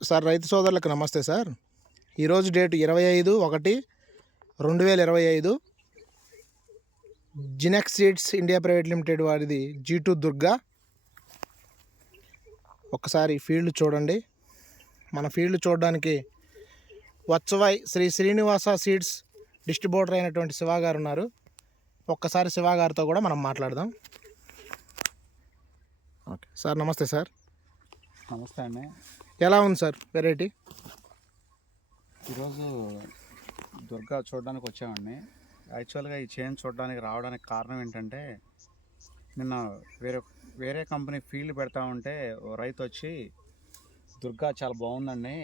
Sir రైతు సోదరులకు నమస్తే సార్. ఈరోజు date 25/1/2025. జినెక్స్ seeds India private limited వారిది G2 దుర్గా. ఒక్కసారి ఫీల్డ్ చూడండి. మన ఫీల్డ్ చూడడానికి వచ్చవై శ్రీ శ్రీనివాస సీడ్స్ డిస్ట్రిబ్యూటర్ అయినటువంటి శివ గారు ఉన్నారు. ఒక్కసారి శివ గారితో కూడా మనం మాట్లాడదాం. ఓకే సార్, నమస్తే సార్. నమస్తే అండి. ఎలా ఉంది సార్ వెరైటీ? ఈరోజు దుర్గా చూడడానికి వచ్చామండి. యాక్చువల్గా ఈ చేంజ్ చూడడానికి రావడానికి కారణం ఏంటంటే, నిన్న వేరే కంపెనీ ఫీల్డ్ పెడతా ఉంటే ఓ రైతు వచ్చి దుర్గా చాలా బాగుందండి,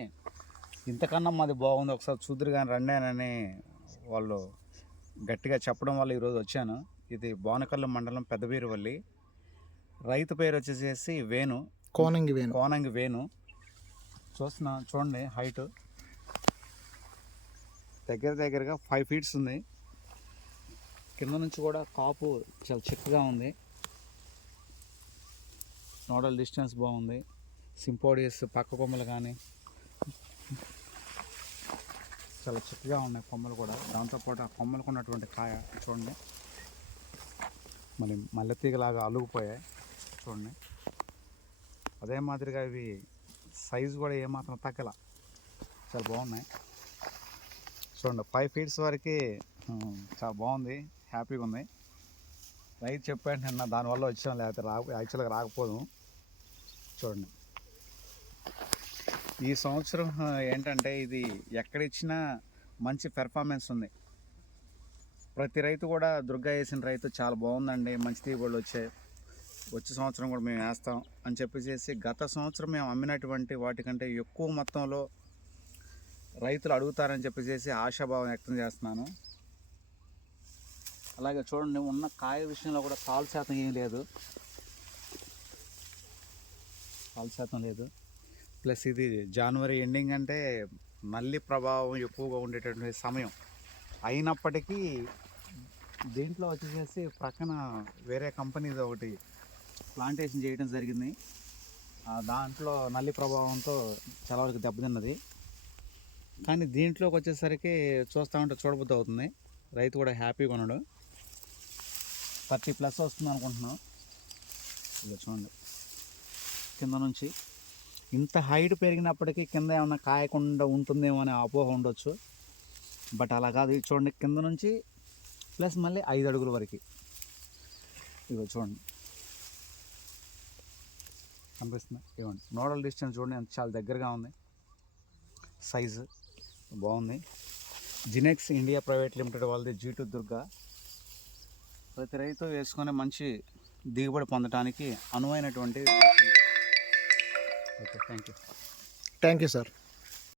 ఇంతకన్నా మాది బాగుంది, ఒకసారి చూద్దరు కానీ రండి అని వాళ్ళు గట్టిగా చెప్పడం వల్ల ఈరోజు వచ్చాను. ఇది బోనకల్లు మండలం పెద్దబీరువల్లి. రైతు పేరు వచ్చేసి కోనంగి వేణు. చూడండి, హైట్ దగ్గరగా 5 feet ఉంది. కింద నుంచి కూడా కాపు చాలా చిక్కగా ఉంది. నోడల్ డిస్టెన్స్ బాగుంది. సింపోడియస్ పక్క కొమ్మలు కానీ చాలా చిక్కగా ఉన్నాయి కొమ్మలు కూడా. దాంతోపాటు ఆ కొమ్మలకు ఉన్నటువంటి కాయ చూడండి, మళ్ళీ మల్లెతీగలాగా అలుగుపోయాయి చూడండి. అదే మాదిరిగా ఇవి సైజు కూడా ఏమాత్రం తగ్గల, చాలా బాగున్నాయి చూడండి. 5 feet వరకు చాలా బాగుంది, హ్యాపీగా ఉంది. రైతు చెప్పాడు నిన్న, దానివల్ల వచ్చాం, లేకపోతే యాక్చువల్గా రాకపోదు. చూడండి, ఈ సంవత్సరం ఏంటంటే ఇది ఎక్కడిచ్చినా మంచి పెర్ఫార్మెన్స్ ఉంది. ప్రతి రైతు కూడా దుర్గా వేసిన రైతు చాలా బాగుందండి, మంచి దిగుబడులు వచ్చే సంవత్సరం కూడా మేము వేస్తాం అని చెప్పేసి గత సంవత్సరం మేము అమ్మినటువంటి వాటికంటే ఎక్కువ మొత్తంలో రైతులు అడుగుతారని చెప్పేసి ఆశాభావం వ్యక్తం చేస్తున్నాను. అలాగే చూడండి, ఉన్న కాయ విషయంలో కూడా కాలు శాతం ఏం లేదు, ప్లస్ ఇది జనవరి ఎండింగ్ అంటే నల్లి ప్రభావం ఎక్కువగా ఉండేటటువంటి సమయం అయినప్పటికీ దీంట్లో వచ్చేసి ప్రక్కన వేరే కంపెనీది ఒకటి ప్లాంటేషన్ చేయడం జరిగింది. దాంట్లో నల్లి ప్రభావంతో చాలా వరకు దెబ్బతిన్నది. కానీ దీంట్లోకి వచ్చేసరికి చూస్తూ ఉంటే చూడబుద్ధి అవుతుంది. రైతు కూడా హ్యాపీగా ఉన్నాడు. 30+ వస్తుంది అనుకుంటున్నాం. ఇలా చూడండి, కింద నుంచి ఇంత హైట్ పెరిగినప్పటికీ కింద ఏమన్నా కాయకుండా ఉంటుందేమో అనే అపోహ ఉండొచ్చు, బట్ అలా కాదు. ఇది చూడండి, కింద నుంచి ప్లస్ మళ్ళీ 5 అడుగుల వరకు. ఇదిగో చూడండి, కనిపిస్తుంది. ఇవ్వండి, నోడల్ డిస్టెన్స్ చూడండి, చాలా దగ్గరగా ఉంది. సైజు బాగుంది. జినెక్స్ ఇండియా ప్రైవేట్ లిమిటెడ్ వాళ్ళది G2 దుర్గా. ప్రతి రైతు వేసుకొని మంచి దిగుబడి పొందడానికి అనువైనటువంటి. Okay, thank you sir.